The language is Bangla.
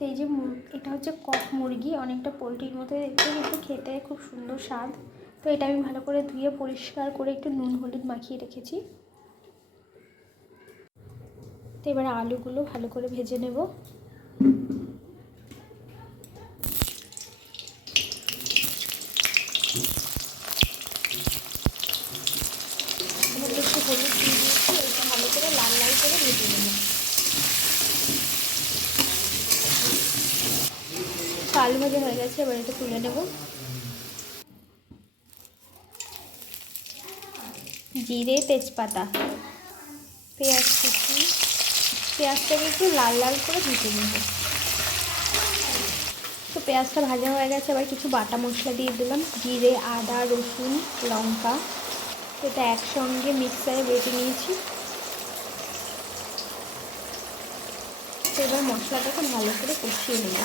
তো এই যে এটা হচ্ছে কক মুরগি, অনেকটা পোলট্রির মতো দেখতে, কিন্তু খেতে খুব সুন্দর স্বাদ। তো এটা আমি ভালো করে ধুয়ে পরিষ্কার করে একটু নুন হলুদ মাখিয়ে রেখেছি। তো এবার আলুগুলো ভালো করে ভেজে নেব। একটু হলুদ দিয়ে দিয়েছি, এটা ভালো করে লাল লাল করে ভেজে নেব। আলু ভাজা হয়ে গেছে, এবার এটা তুলে নেব। জিরে তেজপাতা পেঁয়াজ কুচি, পেঁয়াজটাকে একটু লাল লাল করে ভেজে নেব। তো পেঁয়াজটা ভাজা হয়ে গেছে, এবার কিছু বাটা মশলা দিয়ে দিলাম, জিরে আদা রসুন লঙ্কা। তো এটা একসঙ্গে মিক্সারে বেটে নিয়েছি। তো এবার মশলাটাকে ভালো করে কষিয়ে নেব।